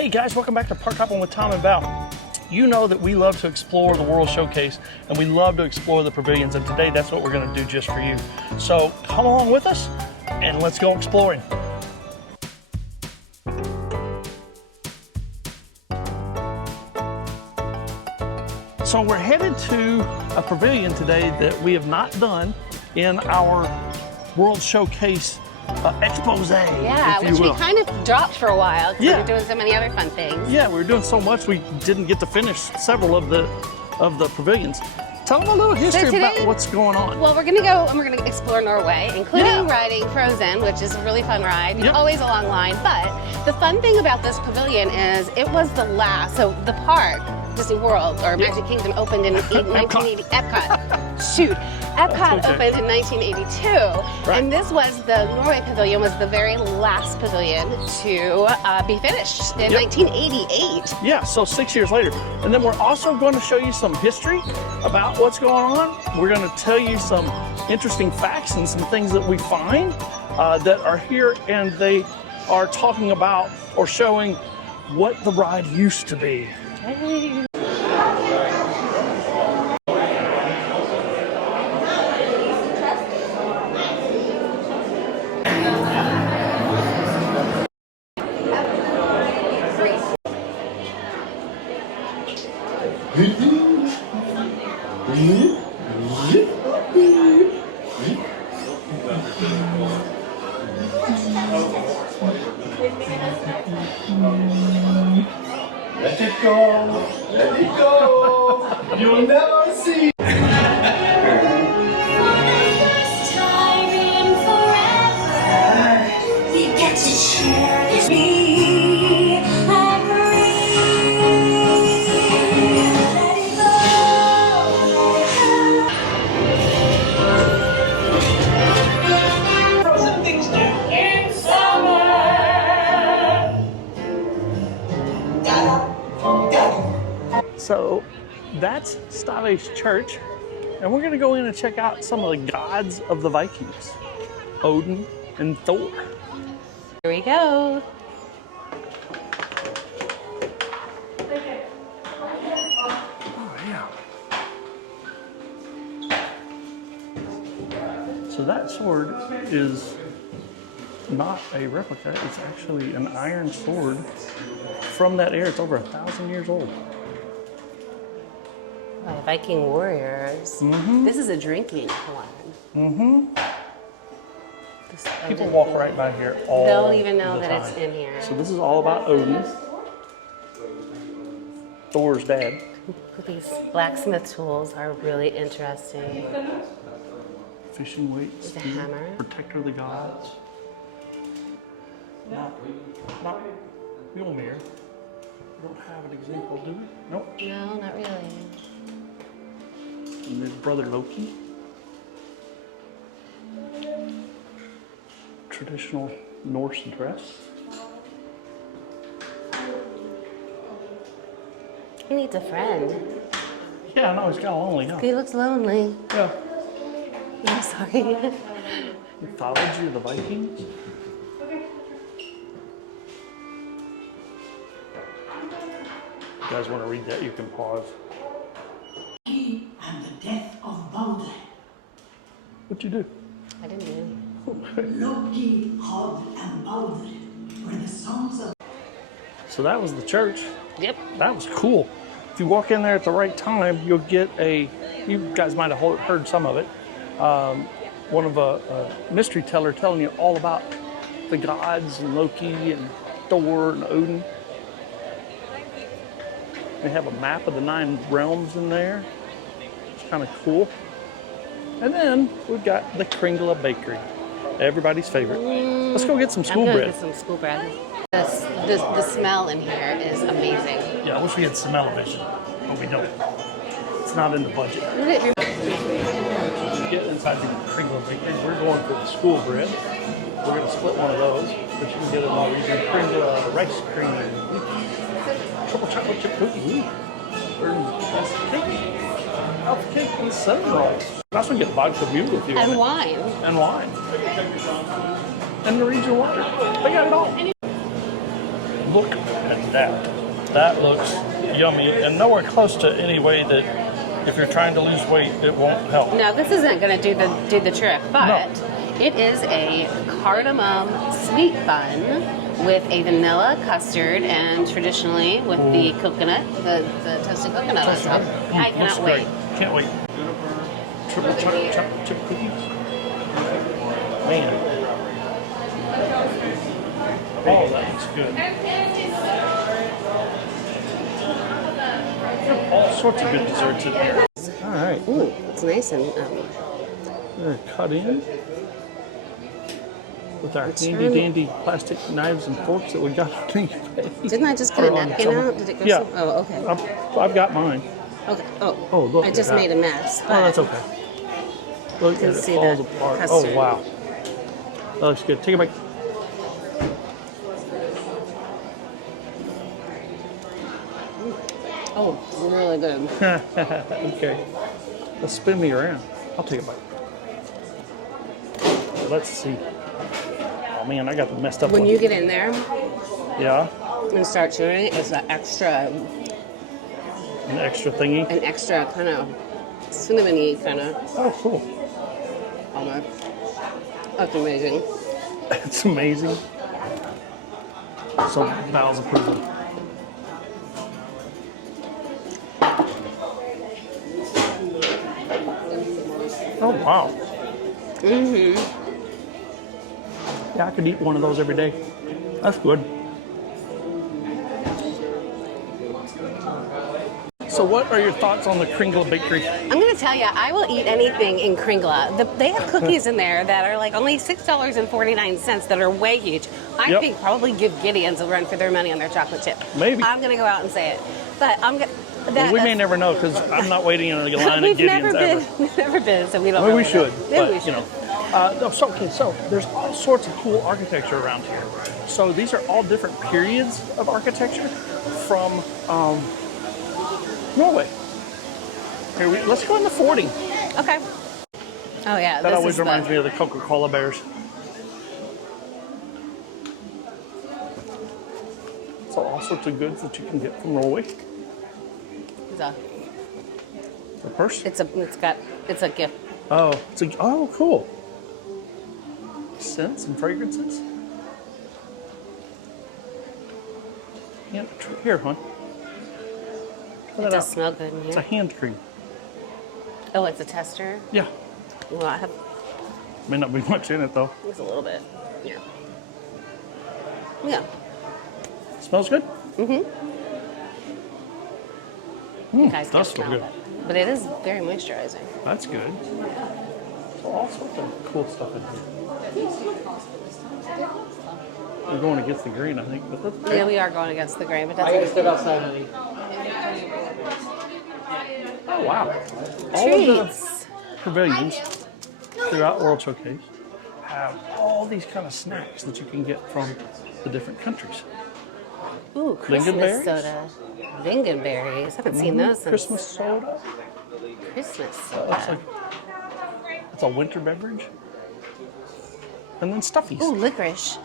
Hey guys, welcome back to Park Hopping with Tom and Val. You know that we love to explore the World Showcase and we love to explore the pavilions, and today that's what we're going to do just for you. So come along with us and let's go exploring. So we're headed to a pavilion today that we have not done in our World Showcase expose, yeah, which we kind of dropped for a while because we were doing so many other fun things. Yeah, we were doing so much we didn't get to finish several of the pavilions. Tell them a little history about what's going on. Well, we're gonna go and we're gonna explore Norway, including riding Frozen, which is a really fun ride. Yep. Always a long line, but the fun thing about this pavilion is it was the last. So the park, Disney World or Magic Kingdom, opened in 1980. Epcot. Shoot. Epcot opened in 1982, and this was the Norway Pavilion was the very last pavilion to be finished in 1988. Yeah, so 6 years later. And then we're also going to show you some history about what's going on. We're going to tell you some interesting facts and some things that we find that are here, and they are talking about or showing what the ride used to be. Hey. Let it go, let it go, you'll never see. So that's Stave Church, and we're going to go in and check out some of the gods of the Vikings, Odin and Thor. Here we go. Oh yeah. So that sword is not a replica, it's actually an iron sword from that era. It's over 1,000 years old. Viking warriors. Mm-hmm. This is a drinking one. Mm-hmm. People walk right by here all the time. They'll even know that it's in here. So this is all about Odin, Thor's dad. These blacksmith tools are really interesting. Fishing weights, the hammer, protector of the gods. Not Mjolnir. We don't have an example, do we? Nope. No, not really. And there's brother Loki. Traditional Norse dress. He needs a friend. Yeah, I know, he's kind of lonely, huh? He looks lonely. Yeah. I'm sorry. Mythology of the Vikings. If you guys want to read that, you can pause. And the death of Balder. What'd you do? I didn't do. Loki, Hod, and Balder were the sons of... So that was the church. Yep. That was cool. If you walk in there at the right time, you'll get you guys might have heard some of it. One of a mystery teller telling you all about the gods and Loki and Thor and Odin. They have a map of the 9 realms in there. It's kind of cool. And then we've got the Kringla Bakeri, everybody's favorite. Let's go get some school bread. Get some school bread. The smell in here is amazing. Yeah, I wish we had smell-o-vision, but we don't. It's not in the budget. Get inside the Kringla Bakeri. We're going for the school bread. We're going to split one of those, but you can get a Norwegian Kringla rice cream. Triple chocolate chip cookie. That's cake. Alpha cake and cinnamon rolls. You also get vodka mule with you. And wine. And wine. And Norwegian water. They got it all. Look at that. That looks yummy and nowhere close to any way that if you're trying to lose weight, it won't help. Now this isn't going to do the trick, but No. it is a cardamom sweet bun with a vanilla custard and traditionally with the coconut, the toasted coconut on top. I cannot Looks wait. great. Can't wait. Triple chocolate chip cookies. Man. Oh, that looks good. All sorts of good desserts in here. All right. Ooh, it's nice and We're gonna cut in with our It's handy dandy plastic knives and forks that we got underneath the page. didn't I just get a napkin out? Did it go? Yeah. Oh, okay. I've got mine. Okay. Oh. Oh, look I at just that. made a mess. Oh, But that's okay. Look at can it, see falls the apart. custard. Oh, wow. That looks good. Take a bite. Oh, really good. Okay. Let's spin me around. I'll take a bite. Let's see. Oh, man, I got the messed up When one. you get in there Yeah? and start chewing it, it's an extra kind of cinnamony kind of Oh, cool. almost. That's amazing. It's amazing. So, bowels approval. Oh, wow. Mm-hmm. Yeah, I could eat one of those every day. That's good. So what are your thoughts on the Kringla Bakery? I'm going to tell you, I will eat anything in Kringla. They have cookies in there that are like only $6.49 that are way huge. I Yep. think probably give Gideons a run for their money on their chocolate chip. Maybe. I'm going to go out and say it. But I'm going to... Well, we may never know because I'm not waiting in a line at We've Gideon's ever. We've never been, so we don't Maybe know. we should, Maybe but we should. you know. So there's all sorts of cool architecture around here. So these are all different periods of architecture from Norway. Here, let's go in the 40. Okay. Oh, yeah. That this always is reminds me of the Coca-Cola bears. So all sorts of goods that you can get from Norway. The purse? It's a gift. Oh, cool. Scents and fragrances. Yeah, here, hon. Try It that does out. smell good in It's a here. hand cream. Oh, it's a tester. Yeah. Well, I have May not be much in it though. just a little bit. Yeah. Yeah. Smells good. You guys That's can't so smell good. it, but it is very moisturizing. That's good. So all sorts of cool stuff in here. We're going against the green, I think, but that's good. Yeah, we are going against the grain, but I gotta that's step outside, honey. Oh wow! All of the treats. pavilions throughout World Showcase have all these kind of snacks that you can get from the different countries. Ooh, Christmas Lingonberries? soda. Lingonberries. I haven't seen those since Christmas soda. Christmas That looks soda. like it's a winter beverage. And then stuffies. Ooh, licorice.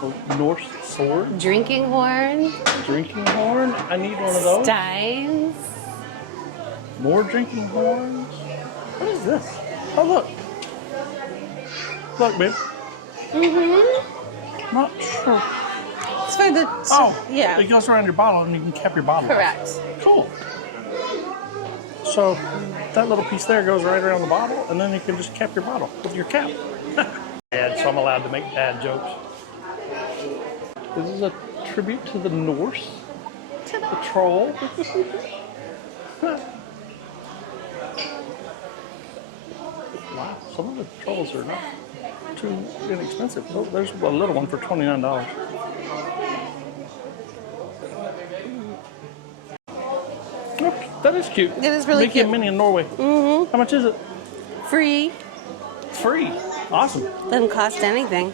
So Norse sword, Drinking horn. drinking horn. I need one of those. Steins. More drinking horns. What is this? Oh look. Look, babe. Not sure. It's for the... Oh, yeah. It goes around your bottle and you can cap your bottle. Correct. Cool. So that little piece there goes right around the bottle, and then you can just cap your bottle with your cap. And so I'm allowed to make bad jokes. This is a tribute to the Norse, the troll. Wow, some of the trolls are not too inexpensive. Oh, there's a little one for $29. Okay, that is cute. It is really Mickey and cute. Minnie in Norway. Mm-hmm. How much is it? Free. Free. Awesome. Doesn't cost anything.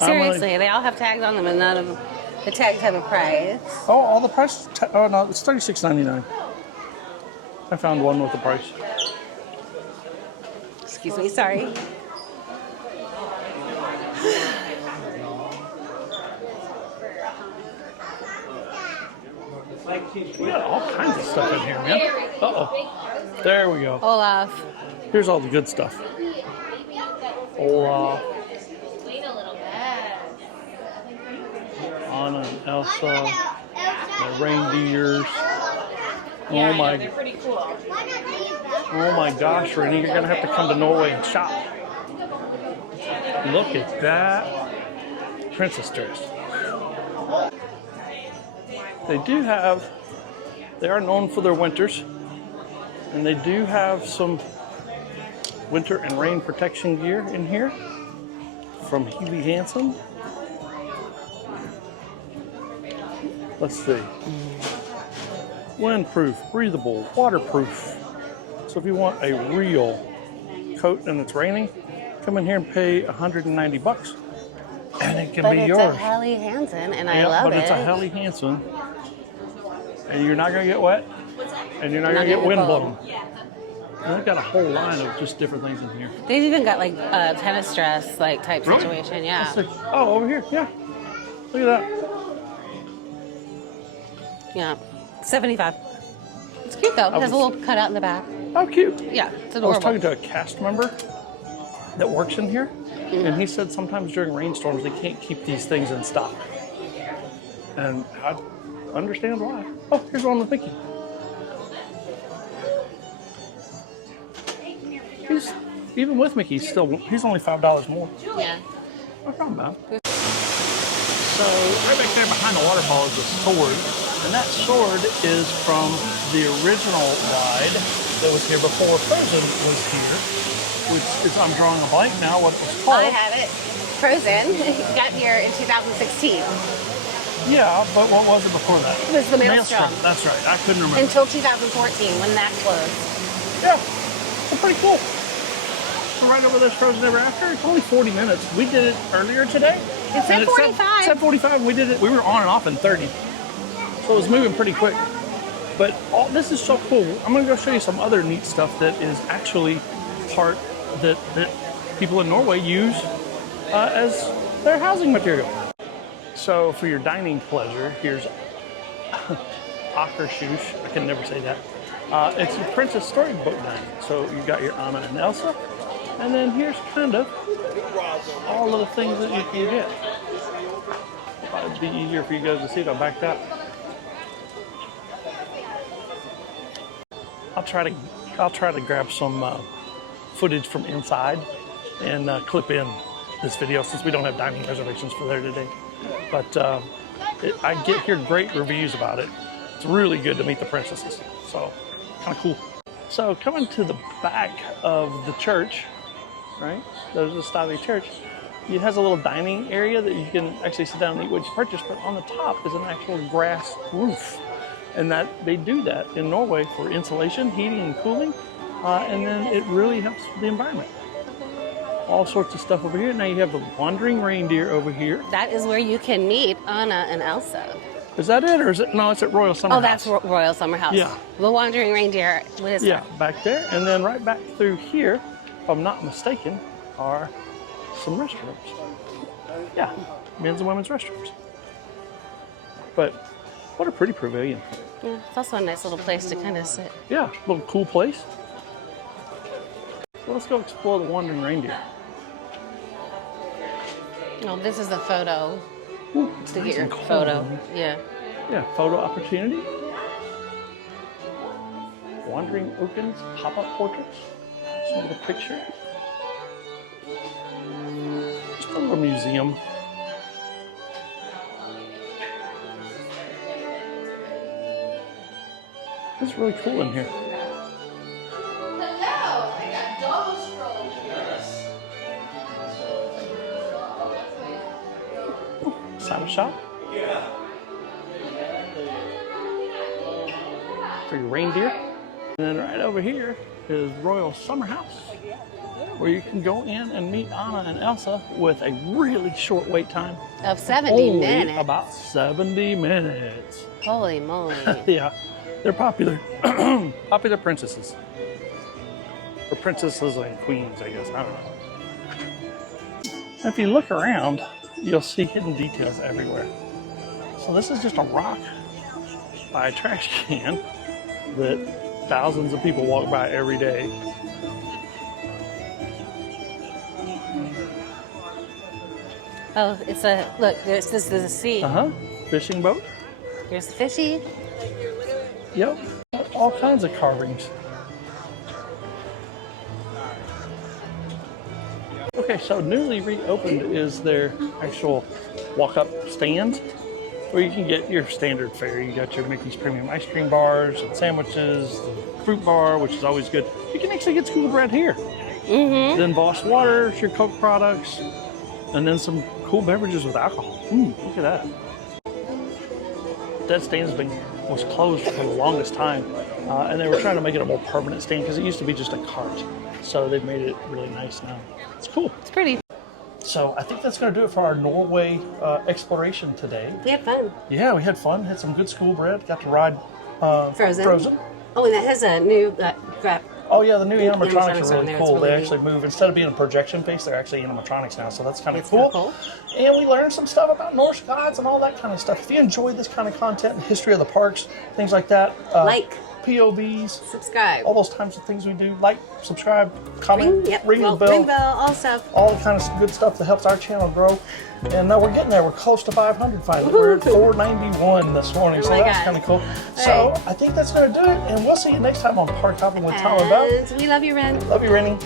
Seriously, they all have tags on them and none of the tags have a price. Oh, all the price. Oh no, it's $36.99. I found one with the price. Excuse me, sorry. We got all kinds of stuff in here, man. Uh-oh. There we go. Olaf. Here's all the good stuff. Olaf. Anna and Elsa. The reindeers. Oh my. They're pretty cool. Oh my gosh, Renee, you're gonna have to come to Norway and shop. Look at that princess dress. They are known for their winters, and they do have some winter and rain protection gear in here from Helly Hansen. Let's see. Windproof, breathable, waterproof. So if you want a real coat and it's raining, come in here and pay $190 and it can be yours. But it's a Helly Hansen and I love it. But it's a Helly Hansen and you're not going to get wet and you're not going to get wind blown. And they've got a whole line of just different things in here. They've even got like a tennis dress like type situation, yeah. Oh, over here, yeah. Look at that. Yeah, $75. It's cute though. It has a little cutout in the back. How cute. Yeah, it's I adorable. was talking to a cast member that works in here, and he said sometimes during rainstorms they can't keep these things in stock. And I understand why. Oh, here's one with Mickey. Even with Mickey, he's only $5 more. Yeah. No problem, man. So right back there behind the waterfall is a sword, and that sword is from the original ride that was here before Frozen was here, which is, I'm drawing a blank now what it was called. I have it. Frozen got here in 2016. Yeah, but what was it before that? It was the Maelstrom. That's right. I couldn't remember. Until 2014 when that closed. Yeah, it's pretty cool. Right over this Frozen Ever After. It's only 40 minutes. We did it earlier today. It said 45. It said 45. We did it. We were on and off in 30. So it was moving pretty quick. But this is so cool. I'm going to go show you some other neat stuff that is actually part that people in Norway use as their housing material. So for your dining pleasure, here's Akershus. I can never say that. It's a princess storybook dining. So you've got your Anna and Elsa. And then here's kind of all of the things that you can get. It'd be easier for you guys to see it. I'll back up. I'll try to grab some footage from inside and clip in this video since we don't have dining reservations for there today. But I hear great reviews about it. It's really good to meet the princesses. So kind of cool. So coming to the back of the church, right? There's the Stave Church. It has a little dining area that you can actually sit down and eat what you purchase, but on the top is an actual grass roof. And that they do that in Norway for insulation, heating, and cooling. And then it really helps the environment. All sorts of stuff over here. Now you have the wandering reindeer over here. That is where you can meet Anna and Elsa. Is that it, or is it? No, it's at Royal Sommerhus. Oh, that's Royal Sommerhus. Yeah. The wandering reindeer. What is that? Yeah, back there. And then right back through here, if I'm not mistaken, are some restrooms. Yeah, men's and women's restrooms. But what a pretty pavilion. Yeah, it's also a nice little place to kind of sit. Yeah, little cool place. Well, let's go explore the wandering reindeer. Oh, this is the photo. Ooh, To nice get your and cold. photo. Yeah. Yeah, photo opportunity. Wandering Odin's pop-up portraits. Some of the picture. Just a little museum. It's really cool in here. Hello, I got double scroll here. Saddle shop. For your reindeer. And then right over here is Royal Sommerhus, where you can go in and meet Anna and Elsa with a really short wait time. Of 70 Only minutes. about 70 minutes. Holy moly. Yeah, they're popular. Popular princesses. Or princesses and queens, I guess. I don't know. If you look around, you'll see hidden details everywhere. So this is just a rock by a trash can that thousands of people walk by every day. Oh, it's a, look, this is the sea. Fishing boat. Here's the fishy. Yep. All kinds of carvings. Okay, so newly reopened is their actual walk-up stand where you can get your standard fare. You got your Mickey's Premium ice cream bars and sandwiches, the fruit bar, which is always good. You can actually get school bread here. Then Voss waters, your Coke products, and then some cool beverages with alcohol. Look at that. That stand was closed for the longest time, and they were trying to make it a more permanent stand because it used to be just a cart. So they've made it really nice now. It's cool. It's pretty. So I think that's going to do it for our Norway exploration today. We had fun. Yeah, we had fun. Had some good school bread. Got to ride Frozen. Oh, and that has a new Oh yeah, the new animatronics are really there. cool. Really They actually move, instead of being a projection face, they're actually animatronics now, so that's kind of cool. Cool. And we learned some stuff about Norse gods and all that kind of stuff. If you enjoy this kind of content, the history of the parks, things like that, like, POVs, subscribe, all those types of things we do, like, subscribe, comment, ring the bell, all stuff. all the kind of good stuff that helps our channel grow. And we're getting there. We're close to 500 finally. We're at 491 this morning, so that's kind of cool. So I think that's going to do it, and we'll see you next time on Park Hopping with Tom and Belle. We love you, Ren. Love you, Rennie.